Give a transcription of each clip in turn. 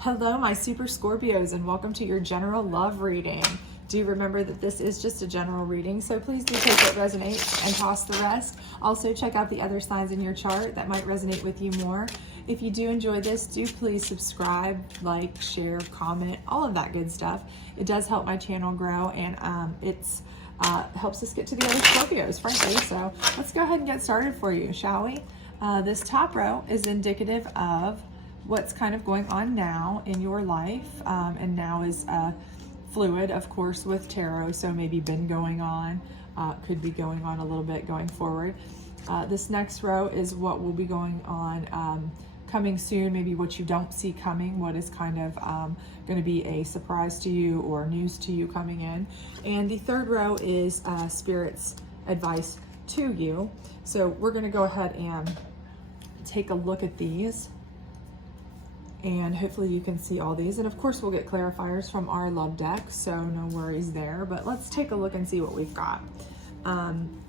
Hello, my super Scorpios, and welcome to your general love reading. Do remember that this is just a general reading, so please do take what resonates and toss the rest. Also, check out the other signs in your chart that might resonate with you more. If you do enjoy this, do please subscribe, like, share, comment, all of that good stuff. It does help my channel grow, and it's helps us get to the other Scorpios, frankly. So let's go ahead and get started for you, shall we? This top row is indicative of what's kind of going on now in your life, and now is fluid, of course, with tarot, so maybe been going on, could be going on a little bit going forward. This next row is what will be going on coming soon, maybe what you don't see coming, what is kind of going to be a surprise to you or news to you coming in. And the third row is Spirit's advice to you. So we're going to go ahead and take a look at these, and hopefully you can see all these. And of course we'll get clarifiers from our love deck, so no worries there, but let's take a look and see what we've got.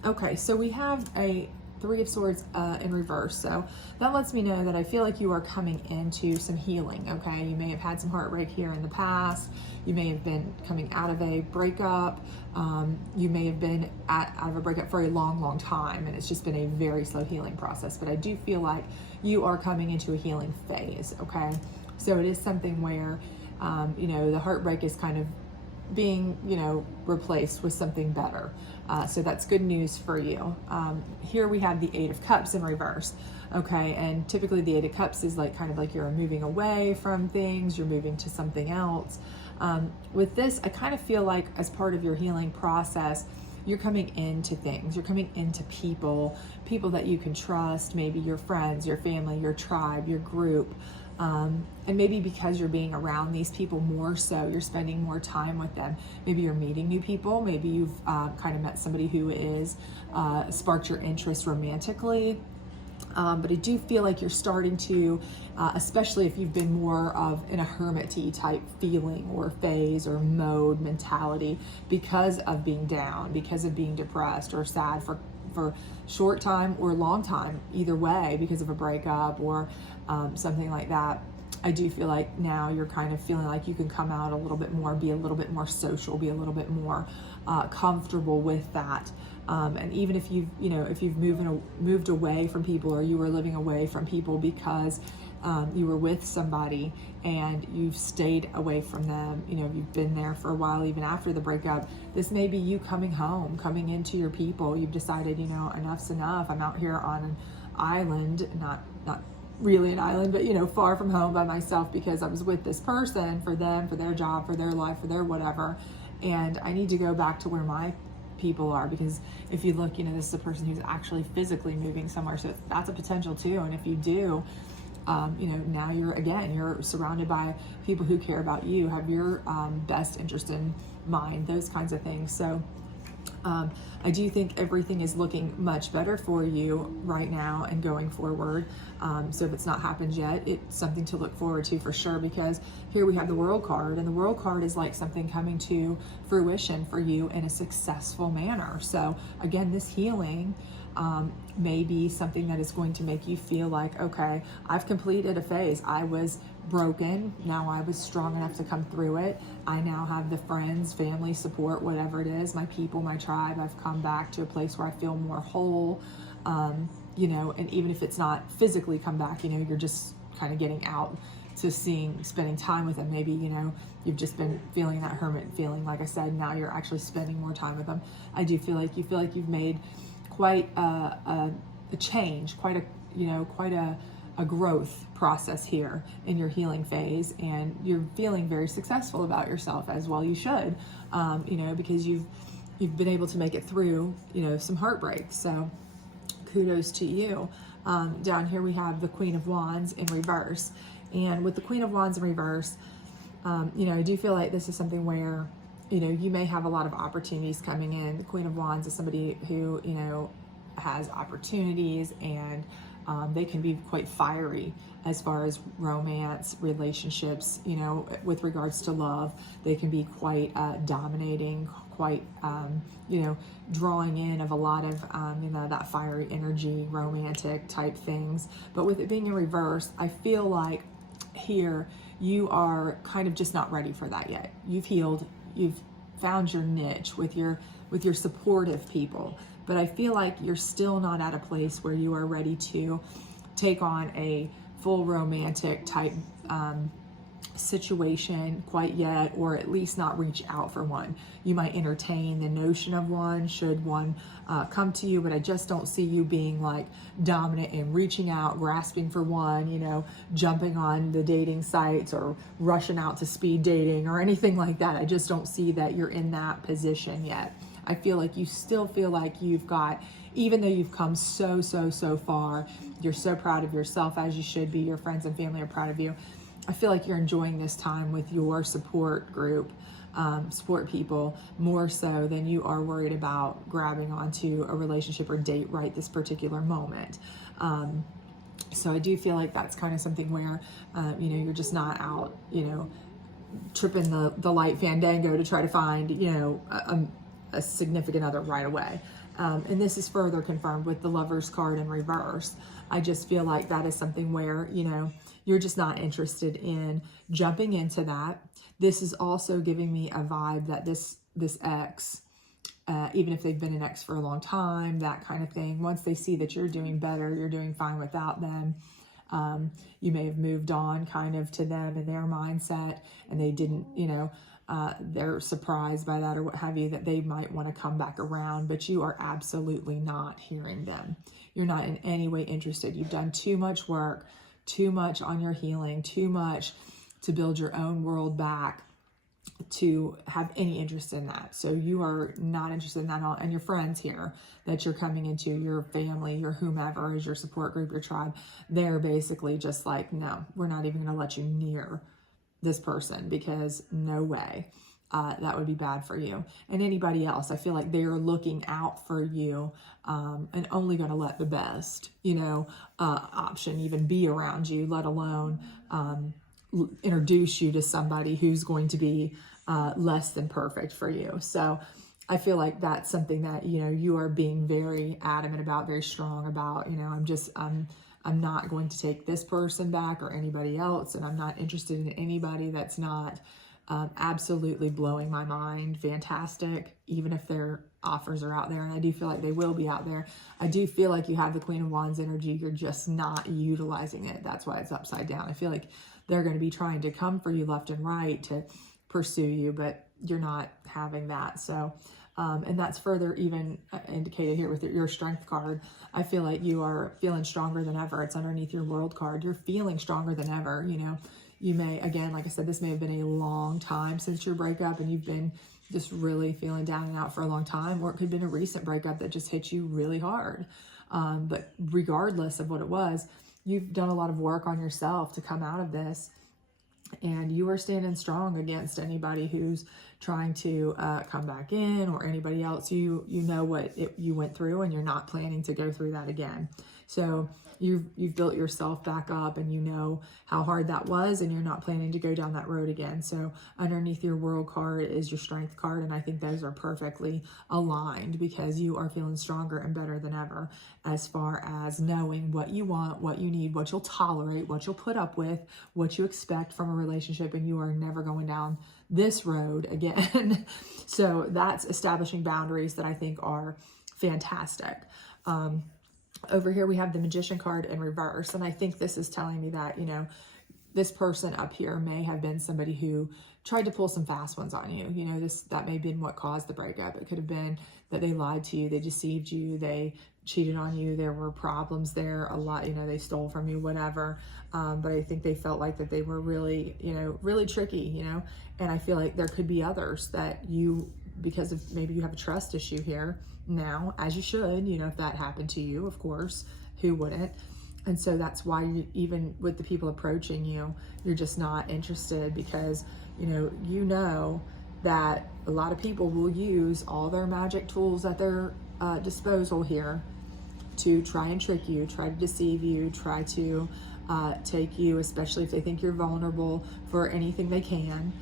Okay, so we have a Three of Swords in reverse, so that lets me know that I feel like you are coming into some healing. Okay, you may have had some heartbreak here in the past, you may have been coming out of a breakup, you may have been out of a breakup for a long time, and it's just been a very slow healing process. But I do feel like you are coming into a healing phase. Okay, so it is something where you know, the heartbreak is kind of being, you know, replaced with something better. So that's good news for you. Here we have the Eight of Cups in reverse. Okay, and typically the Eight of Cups is like kind of like you're moving away from things, you're moving to something else. With this, I kind of feel like as part of your healing process, you're coming into things, you're coming into people that you can trust, maybe your friends, your family, your tribe, your group. And maybe because you're being around these people more so, you're spending more time with them. Maybe you're meeting new people. Maybe you've kind of met somebody who is sparked your interest romantically. But I do feel like you're starting to, especially if you've been more of in a hermit-y type feeling or phase or mode mentality, because of being down, because of being depressed or sad for short time or long time, either way, because of a breakup or something like that. I do feel like now you're kind of feeling like you can come out a little bit more, be a little bit more social, be a little bit more comfortable with that. And even if you've, you know, if you've moved away from people, or you were living away from people because you were with somebody and you've stayed away from them, you know, you've been there for a while, even after the breakup, this may be you coming home, coming into your people. You've decided, you know, enough's enough. I'm out here on an island, not really an island, but, you know, far from home by myself, because I was with this person for them, for their job, for their life, for their whatever. And I need to go back to where my people are, because if you look, you know, this is a person who's actually physically moving somewhere. So that's a potential too. And if you do, you know, now you're surrounded by people who care about you, have your best interest in mind, those kinds of things. So I do think everything is looking much better for you right now and going forward. So if it's not happened yet, it's something to look forward to for sure, because here we have the World card, and the World card is like something coming to fruition for you in a successful manner. So again, this healing may be something that is going to make you feel like, okay, I've completed a phase. I was broken. Now I was strong enough to come through it. I now have the friends, family, support, whatever it is, my people, my tribe. I've come back to a place where I feel more whole, you know, and even if it's not physically come back, you know, you're just kind of getting out to spending time with them. Maybe, you know, you've just been feeling that hermit feeling, like I said, now you're actually spending more time with them. I do feel like you've made quite a change, quite a growth process here in your healing phase, and you're feeling very successful about yourself, as well you should, you know, because you've been able to make it through, you know, some heartbreak. So kudos to you. Down here we have the Queen of Wands in reverse, and with the Queen of Wands in reverse, you know, I do feel like this is something where, you know, you may have a lot of opportunities coming in. The Queen of Wands is somebody who, you know, has opportunities, and they can be quite fiery as far as romance, relationships, you know, with regards to love. They can be quite dominating, quite, you know, drawing in of a lot of, you know, that fiery energy, romantic type things. But with it being in reverse, I feel like here you are kind of just not ready for that yet. You've healed, you've found your niche with your supportive people, but I feel like you're still not at a place where you are ready to take on a full romantic type situation quite yet, or at least not reach out for one. You might entertain the notion of one should one come to you, but I just don't see you being like dominant and reaching out, grasping for one, jumping on the dating sites or rushing out to speed dating or anything like that. I just don't see that you're in that position yet. I feel like you still feel like you've got, even though you've come so far, you're so proud of yourself, as you should be. Your friends and family are proud of you. I feel like you're enjoying this time with your support group, support people, more so than you are worried about grabbing onto a relationship or date right this particular moment. So I do feel like that's kind of something where, you're just not out, tripping the light fandango to try to find, a significant other right away. And this is further confirmed with the Lover's card in reverse. I just feel like that is something where, you're just not interested in jumping into that. This is also giving me a vibe that this ex, even if they've been an ex for a long time, that kind of thing, once they see that you're doing better, you're doing fine without them, you may have moved on kind of to them and their mindset, and they didn't, they're surprised by that or what have you, that they might want to come back around, but you are absolutely not hearing them. You're not in any way interested. You've done too much work, too much on your healing, too much to build your own world back to have any interest in that. So you are not interested in that at all. And your friends here that you're coming into, your family, your whomever is your support group, your tribe, they're basically just like, no, we're not even going to let you near this person because no way. That would be bad for you. And anybody else, I feel like they're looking out for you and only going to let the best, option even be around you, let alone introduce you to somebody who's going to be less than perfect for you. So I feel like that's something that, you are being very adamant about, very strong about, I'm not going to take this person back or anybody else. And I'm not interested in anybody that's not absolutely blowing my mind, fantastic, even if their offers are out there. And I do feel like they will be out there. I do feel like you have the Queen of Wands energy. You're just not utilizing it. That's why it's upside down. I feel like they're going to be trying to come for you left and right to pursue you, but you're not having that. So, and that's further even indicated here with your Strength card. I feel like you are feeling stronger than ever. It's underneath your World card. You're feeling stronger than ever, You may, again, like I said, this may have been a long time since your breakup and you've been just really feeling down and out for a long time, or it could have been a recent breakup that just hit you really hard. But regardless of what it was, you've done a lot of work on yourself to come out of this, and you are standing strong against anybody who's trying to come back in, or anybody else. You know what you went through, and you're not planning to go through that again. So you've built yourself back up, and you know how hard that was, and you're not planning to go down that road again. So underneath your World card is your Strength card, and I think those are perfectly aligned because you are feeling stronger and better than ever as far as knowing what you want, what you need, what you'll tolerate, what you'll put up with, what you expect from a relationship, and you are never going down this road again. So that's establishing boundaries that I think are fantastic. Over here we have the Magician card in reverse, and I think this is telling me that, this person up here may have been somebody who tried to pull some fast ones on you. That may have been what caused the breakup. It could have been that they lied to you, they deceived you, they cheated on you, there were problems there, a lot, they stole from you, whatever. But I think they felt like that they were really, really tricky, and I feel like there could be others that you, because of maybe you have a trust issue here now, as you should, if that happened to you, of course, who wouldn't? And so that's why even with the people approaching you, you're just not interested because, you know that a lot of people will use all their magic tools at their disposal here to try and trick you, try to deceive you, try to take you, especially if they think you're vulnerable, for anything they can,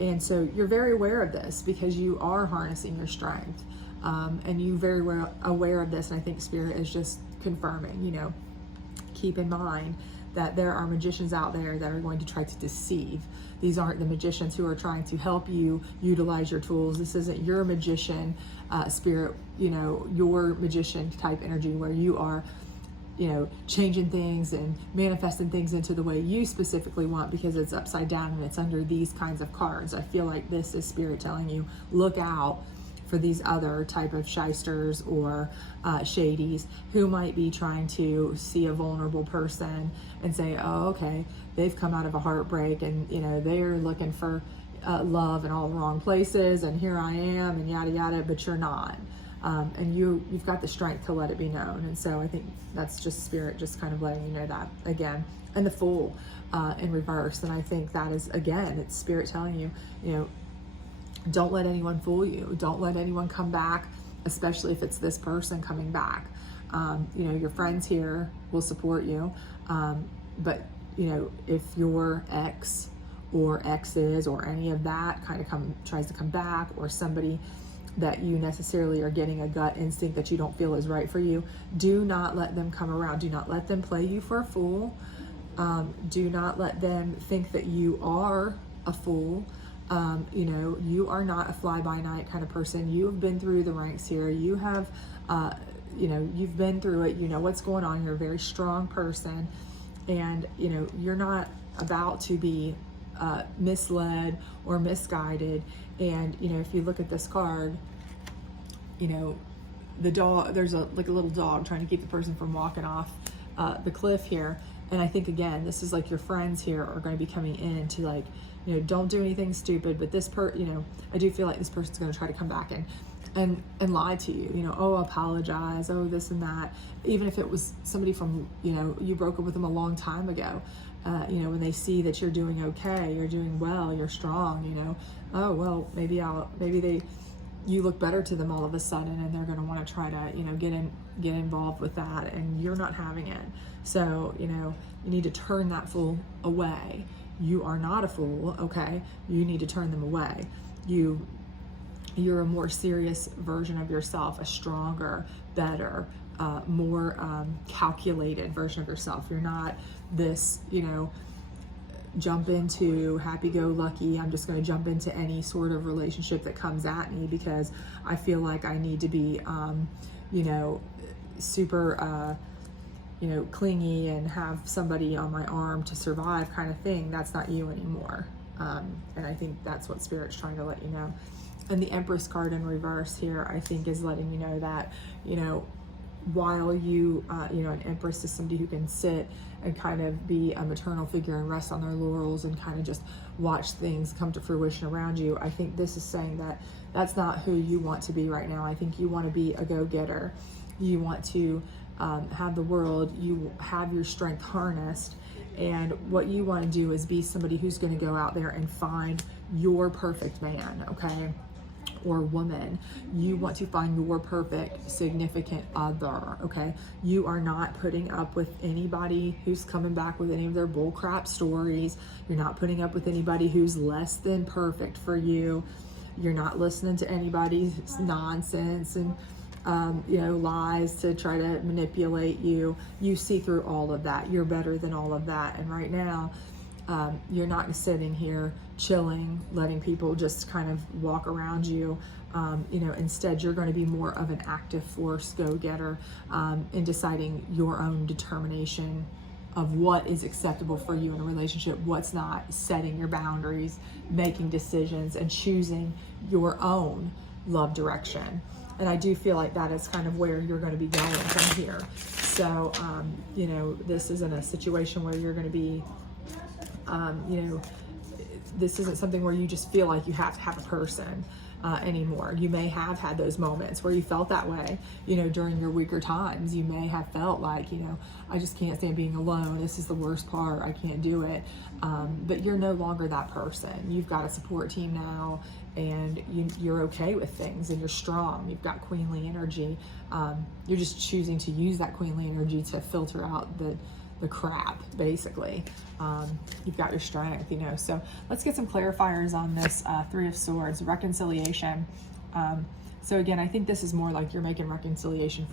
and so you're very aware of this because you are harnessing your strength, and you're very aware of this, and I think Spirit is just confirming, keep in mind that there are magicians out there that are going to try to deceive. These aren't the magicians who are trying to help you utilize your tools. This isn't your magician spirit, you know, your magician type energy where you are, you know, changing things and manifesting things into the way you specifically want, because it's upside down and it's under these kinds of cards. I feel like this is spirit telling you, look out for these other type of shysters or shadies who might be trying to see a vulnerable person and say, oh, okay, they've come out of a heartbreak and, you know, they're looking for love in all the wrong places, and here I am, and yada yada, but you're not. And you've got the strength to let it be known. And so I think that's just spirit just kind of letting you know that again. And the Fool in reverse. And I think that is, again, it's spirit telling you, you know, don't let anyone fool you. Don't let anyone come back, especially if it's this person coming back. You know, your friends here will support you. But, you know, if your ex or exes or any of that kind of tries to come back, or somebody that you necessarily are getting a gut instinct that you don't feel is right for you, do not let them come around. Do not let them play you for a fool. Do not let them think that you are a fool. You know, you are not a fly-by-night kind of person. You have been through the ranks here. You have, you know, you've been through it. You know what's going on. You're a very strong person. And, you know, you're not about to be misled or misguided. And, you know, if you look at this card, you know, the dog, there's like a little dog trying to keep the person from walking off the cliff here. And I think, again, this is like your friends here are going to be coming in to, like, you know, don't do anything stupid, but this you know, I do feel like this person's going to try to come back and lie to you, you know, oh, apologize, oh, this and that. Even if it was somebody from, you know, you broke up with them a long time ago, you know, when they see that you're doing okay, you're doing well, you're strong, you know, oh, well, maybe you look better to them all of a sudden, and they're going to want to try to, you know, get involved with that, and you're not having it. So, you know, you need to turn that fool away. You are not a fool, okay? You need to turn them away. You're a more serious version of yourself, a stronger, better, more calculated version of yourself. You're not this, you know, jump into happy-go-lucky, I'm just going to jump into any sort of relationship that comes at me because I feel like I need to be, you know, super, you know, clingy and have somebody on my arm to survive kind of thing. That's not you anymore. And I think that's what Spirit's trying to let you know. And the Empress card in reverse here, I think, is letting you know that, you know, while you know, an Empress is somebody who can sit and kind of be a maternal figure and rest on their laurels and kind of just watch things come to fruition around you. I think this is saying that that's not who you want to be right now. I think you want to be a go-getter. You want to have the world, you have your strength harnessed, and what you want to do is be somebody who's going to go out there and find your perfect man, okay, or woman. You want to find your perfect significant other, okay? You are not putting up with anybody who's coming back with any of their bullcrap stories. You're not putting up with anybody who's less than perfect for you. You're not listening to anybody's nonsense and you know, lies to try to manipulate you. You see through all of that. You're better than all of that. And right now, you're not sitting here chilling, letting people just kind of walk around you. You know, instead, you're going to be more of an active force go-getter in deciding your own determination of what is acceptable for you in a relationship, what's not, setting your boundaries, making decisions, and choosing your own love direction. And I do feel like that is kind of where you're going to be going from here. So, you know, this isn't a situation where you're going to be, you know, this isn't something where you just feel like you have to have a person anymore. You may have had those moments where you felt that way, you know, during your weaker times. You may have felt like, you know, I just can't stand being alone. This is the worst part. I can't do it. But you're no longer that person. You've got a support team now, and you're okay with things, and you're strong. You've got queenly energy. You're just choosing to use that queenly energy to filter out the crap, basically. You've got your strength, you know. So let's get some clarifiers on this Three of Swords, reconciliation. So again, I think this is more like you're making reconciliation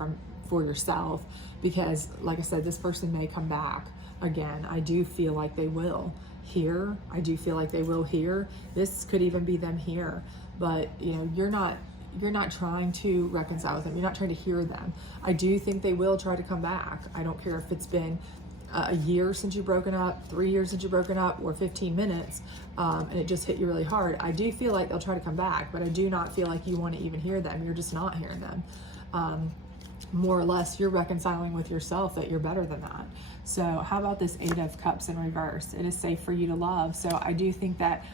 for yourself, because like I said, this person may come back again, I do feel like they will here. I do feel like they will here. This could even be them here, but you know, you're not trying to reconcile with them. You're not trying to hear them. I do think they will try to come back. I don't care if it's been a year since you've broken up, 3 years since you've broken up, or 15 minutes, and it just hit you really hard. I do feel like they'll try to come back, but I do not feel like you want to even hear them. You're just not hearing them. More or less, you're reconciling with yourself that you're better than that. So how about this 8 of Cups in reverse? It is safe for you to love. So I do think that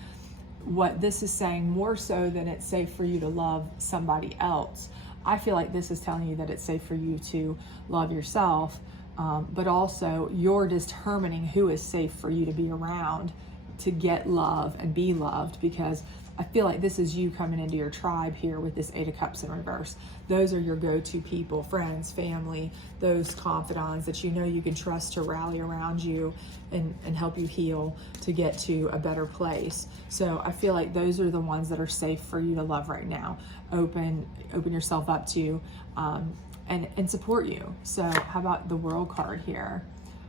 what this is saying, more so than it's safe for you to love somebody else, I feel like this is telling you that it's safe for you to love yourself, but also you're determining who is safe for you to be around to get love and be loved, because I feel like this is you coming into your tribe here with this 8 of Cups in reverse. Those are your go-to people, friends, family, those confidants that you know you can trust to rally around you and help you heal to get to a better place. So I feel like those are the ones that are safe for you to love right now. Open yourself up to and support you. So how about the World card here?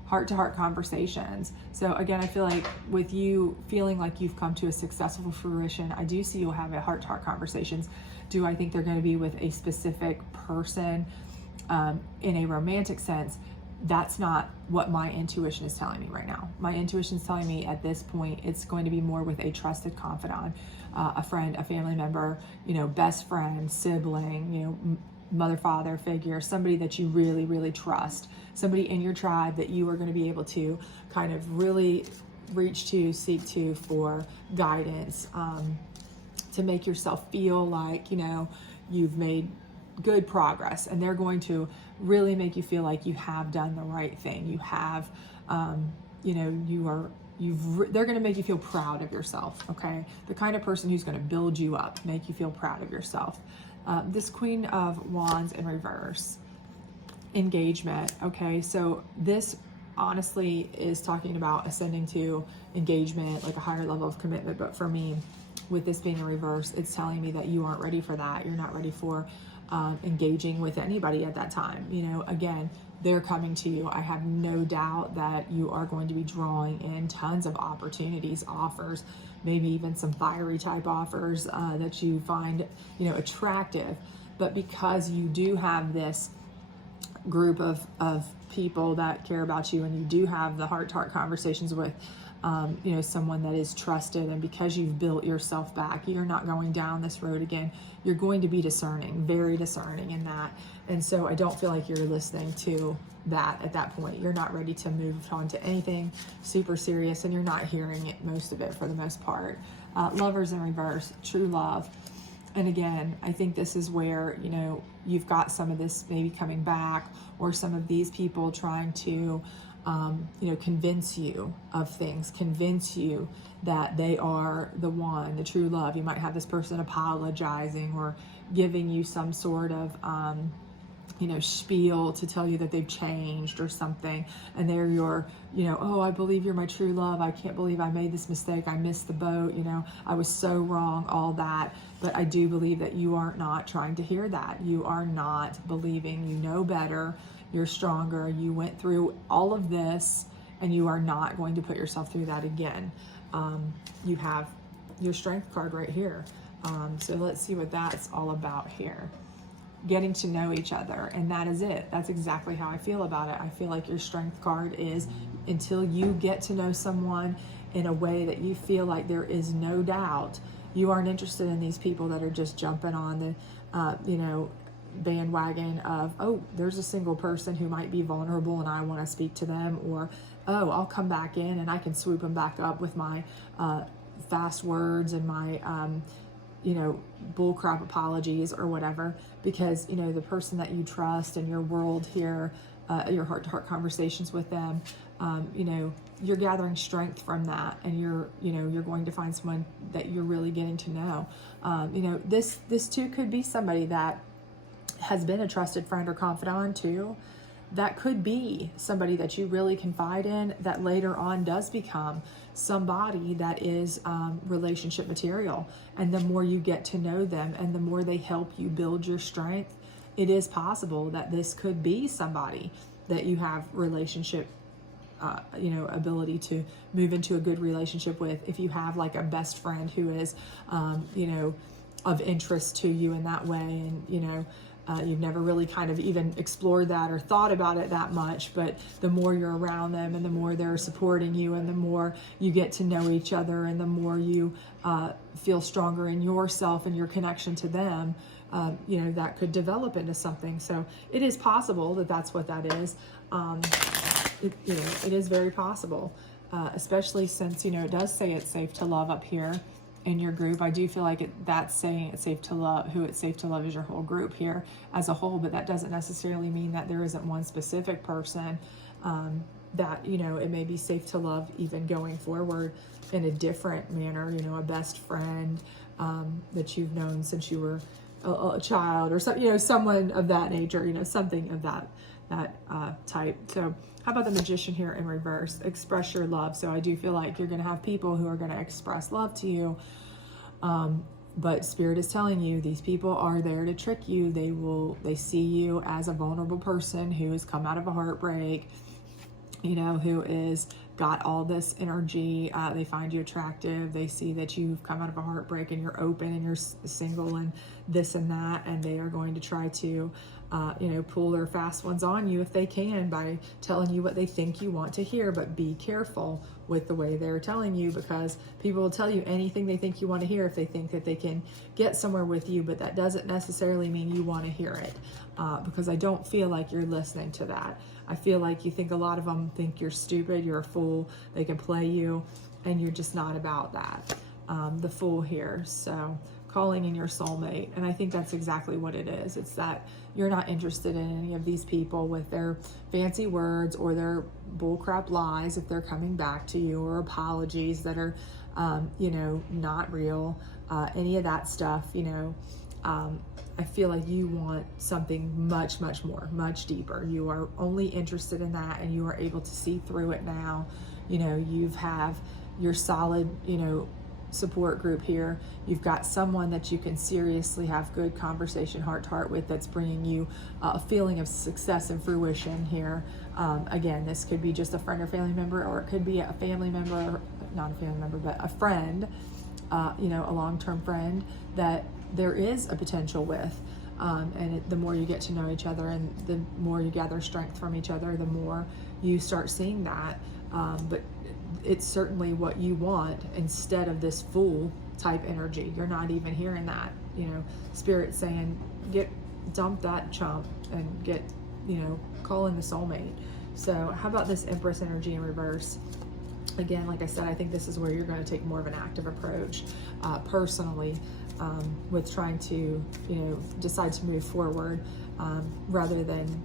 Heart-to-heart conversations. So again, I feel like with you feeling like you've come to a successful fruition, I do see you'll have a heart-to-heart conversations. Do I think they're going to be with a specific person in a romantic sense? That's not what my intuition is telling me right now. My intuition is telling me at this point it's going to be more with a trusted confidant, a friend, a family member, you know, best friend, sibling, you know, mother, father figure, somebody that you really, really trust, somebody in your tribe that you are going to be able to kind of really reach to, seek to for guidance, to make yourself feel like, you know, you've made good progress, and they're going to really make you feel like you have done the right thing. You have, you know, they're going to make you feel proud of yourself. Okay. The kind of person who's going to build you up, make you feel proud of yourself. This Queen of Wands in reverse, engagement. Okay, so this honestly is talking about ascending to engagement, like a higher level of commitment. But for me, with this being in reverse, it's telling me that you aren't ready for that. You're not ready for engaging with anybody at that time. You know, again, they're coming to you. I have no doubt that you are going to be drawing in tons of opportunities, offers, maybe even some fiery type offers that you find, you know, attractive. But because you do have this group of people that care about you, and you do have the heart-to-heart conversations with, you know, someone that is trusted, and because you've built yourself back, you're not going down this road again. You're going to be discerning, very discerning in that. And so I don't feel like you're listening to that at that point. You're not ready to move on to anything super serious, and you're not hearing it, most of it for the most part. Lovers in reverse, true love. And again, I think this is where, you know, you've got some of this maybe coming back, or some of these people trying to, you know, convince you of things, convince you that they are the one, the true love. You might have this person apologizing or giving you some sort of, you know, spiel to tell you that they've changed or something. And they're your, you know, oh, I believe you're my true love. I can't believe I made this mistake. I missed the boat. You know, I was so wrong, all that. But I do believe that you are not trying to hear that. You are not believing you know better. You're stronger. You went through all of this, and you are not going to put yourself through that again. You have your strength card right here. So let's see what that's all about here. Getting to know each other, and that is it. That's exactly how I feel about it. I feel like your strength card is, until you get to know someone in a way that you feel like there is no doubt, you aren't interested in these people that are just jumping on the you know, bandwagon of, oh, there's a single person who might be vulnerable and I want to speak to them, or oh, I'll come back in and I can swoop them back up with my fast words and my you know, bullcrap apologies or whatever. Because, you know, the person that you trust in your world here, your heart-to-heart conversations with them, you know, you're gathering strength from that, and you're, you know, you're going to find someone that you're really getting to know. You know, this too could be somebody that has been a trusted friend or confidant too. That could be somebody that you really confide in, that later on does become somebody that is relationship material. And the more you get to know them, and the more they help you build your strength, it is possible that this could be somebody that you have relationship ability to move into a good relationship with. If you have like a best friend who is, of interest to you in that way, and you've never really kind of even explored that or thought about it that much, but the more you're around them and the more they're supporting you and the more you get to know each other and the more you feel stronger in yourself and your connection to them, that could develop into something. So it is possible that that's what that is. It is very possible, especially since, it does say it's safe to love up here in your group. I do feel like that's saying it's safe to love. Who it's safe to love is your whole group here as a whole, but that doesn't necessarily mean that there isn't one specific person that, it may be safe to love even going forward in a different manner, a best friend that you've known since you were a child or something, someone of that nature, something of that type. So how about the Magician here in reverse? Express your love. So I do feel like you're going to have people who are going to express love to you. But Spirit is telling you these people are there to trick you. They see you as a vulnerable person who has come out of a heartbreak, who is got all this energy. They find you attractive. They see that you've come out of a heartbreak and you're open and you're single and this and that. And they are going to try to, pull their fast ones on you if they can by telling you what they think you want to hear. But be careful with the way they're telling you, because people will tell you anything they think you want to hear if they think that they can get somewhere with you. But that doesn't necessarily mean you want to hear it, because I don't feel like you're listening to that. I feel like you think a lot of them think you're stupid, you're a fool, they can play you, and you're just not about that. The Fool here. So calling in your soulmate. And I think that's exactly what it is. It's that you're not interested in any of these people with their fancy words or their bullcrap lies if they're coming back to you, or apologies that are, not real, any of that stuff, I feel like you want something much, much more, much deeper. You are only interested in that, and you are able to see through it now. You have your solid, support group here. You've got someone that you can seriously have good conversation heart to heart with, that's bringing you a feeling of success and fruition here. Again, this could be just a friend or family member, or it could be a family member, or not a family member, but a friend, a long-term friend that there is a potential with. The more you get to know each other and the more you gather strength from each other, the more you start seeing that. But it's certainly what you want instead of this fool type energy. You're not even hearing that. Spirit saying, dump that chump and call in the soulmate. So how about this Empress energy in reverse? Again, like I said, I think this is where you're going to take more of an active approach personally, with trying to, decide to move forward rather than,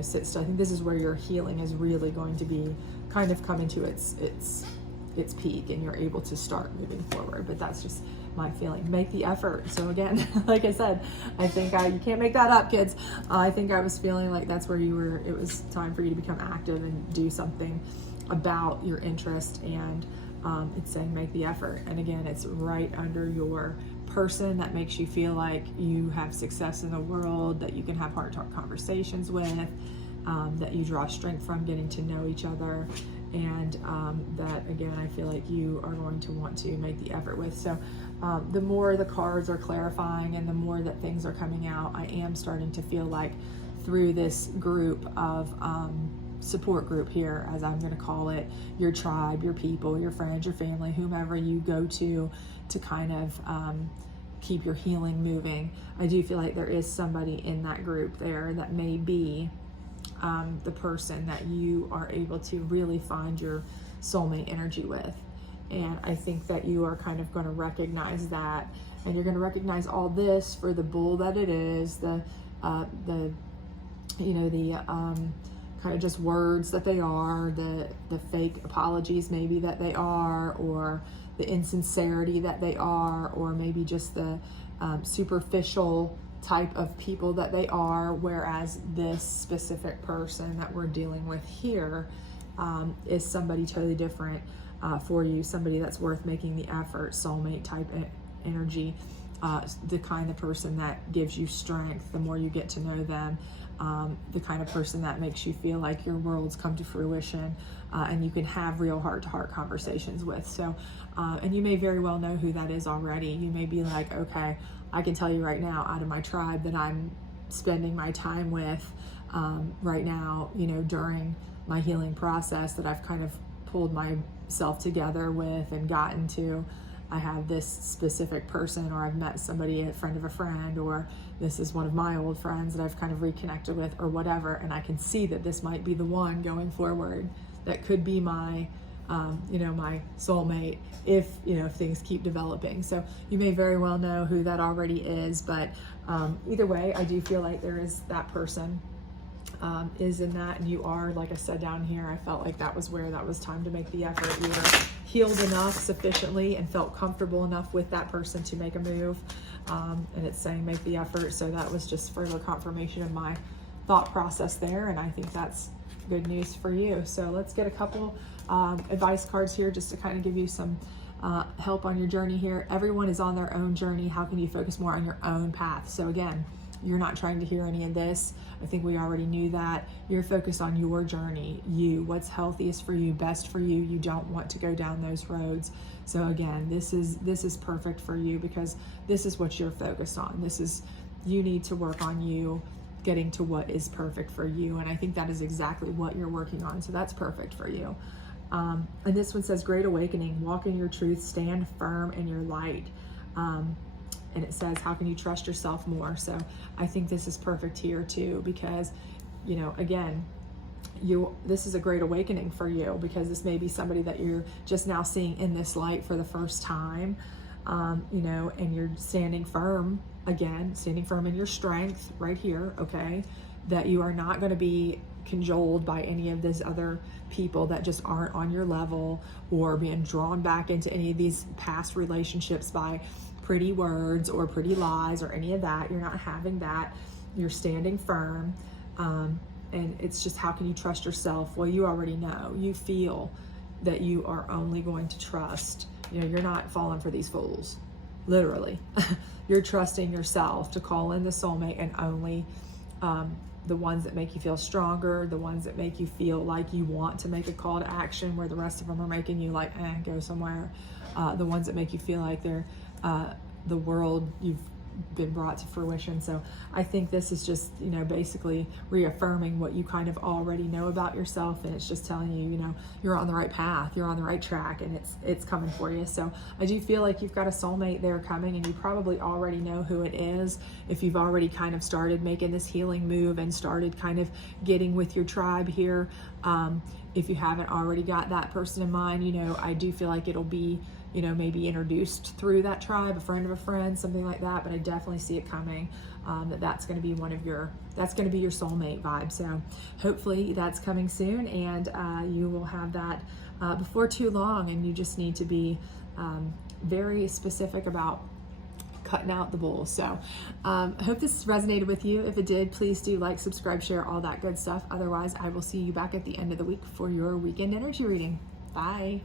sit still. I think this is where your healing is really going to be kind of coming to its peak, and you're able to start moving forward. But that's just my feeling. Make the effort. So again, like I said, I think you can't make that up, kids. I think I was feeling like that's where it was time for you to become active and do something about your interest, and it's saying make the effort. And again, it's right under your person that makes you feel like you have success in the world, that you can have heart-to-heart conversations with, that you draw strength from getting to know each other, and that again, I feel like you are going to want to make the effort with. So the more the cards are clarifying and the more that things are coming out, I am starting to feel like through this group of support group here, as I'm going to call it, your tribe, your people, your friends, your family, whomever you go to kind of keep your healing moving. I do feel like there is somebody in that group there that may be the person that you are able to really find your soulmate energy with. And I think that you are kind of going to recognize that, and you're going to recognize all this for the bull that it is, the kind of just words that they are, the fake apologies maybe that they are, or the insincerity that they are, or maybe just the superficial type of people that they are, whereas this specific person that we're dealing with here is somebody totally different for you, somebody that's worth making the effort, soulmate type energy, the kind of person that gives you strength the more you get to know them, the kind of person that makes you feel like your world's come to fruition, and you can have real heart-to-heart conversations with. So, and you may very well know who that is already. You may be like, okay, I can tell you right now, out of my tribe that I'm spending my time with right now, you know, during my healing process, that I've kind of pulled myself together with and gotten to, I have this specific person, or I've met somebody, a friend of a friend, or this is one of my old friends that I've kind of reconnected with, or whatever, and I can see that this might be the one going forward that could be my you know, my soulmate, if, you know, if things keep developing. So you may very well know who that already is, but either way, I do feel like there is that person is in that, and you are, like I said down here, I felt like that was where that was time to make the effort. You were healed enough sufficiently and felt comfortable enough with that person to make a move, and it's saying make the effort. So that was just further confirmation of my thought process there, and I think that's good news for you. So let's get a couple advice cards here just to kind of give you some help on your journey here. Everyone is on their own journey. How can you focus more on your own path? So again, you're not trying to hear any of this. I think we already knew that. You're focused on your journey, you, what's healthiest for you, best for you. You don't want to go down those roads. So again, this is perfect for you, because this is what you're focused on. This is, you need to work on you getting to what is perfect for you. And I think that is exactly what you're working on. So that's perfect for you. And this one says, Great Awakening, walk in your truth, stand firm in your light. And it says, how can you trust yourself more? So I think this is perfect here too, because, you know, again, this is a great awakening for you, because this may be somebody that you're just now seeing in this light for the first time, you know, and you're standing firm, again, standing firm in your strength right here, okay, that you are not going to be cajoled by any of these other people that just aren't on your level, or being drawn back into any of these past relationships by pretty words or pretty lies or any of that. You're not having that. You're standing firm. And it's just, how can you trust yourself? Well, you already know. You feel that you are only going to trust. You know, you're not falling for these fools, literally. You're trusting yourself to call in the soulmate, and only the ones that make you feel stronger, the ones that make you feel like you want to make a call to action, where the rest of them are making you like, go somewhere. The ones that make you feel like they're the world, you've been brought to fruition. So I think this is just, you know, basically reaffirming what you kind of already know about yourself, and it's just telling you, you know, you're on the right path, you're on the right track, and it's coming for you. So I do feel like you've got a soulmate there coming, and you probably already know who it is if you've already kind of started making this healing move and started kind of getting with your tribe here. If you haven't already got that person in mind, you know, I do feel like it'll be, you know, maybe introduced through that tribe, a friend of a friend, something like that. But I definitely see it coming, that's going to be that's going to be your soulmate vibe. So hopefully that's coming soon, and you will have that before too long. And you just need to be very specific about cutting out the bull. So hope this resonated with you. If it did, please do like, subscribe, share, all that good stuff. Otherwise, I will see you back at the end of the week for your weekend energy reading. Bye.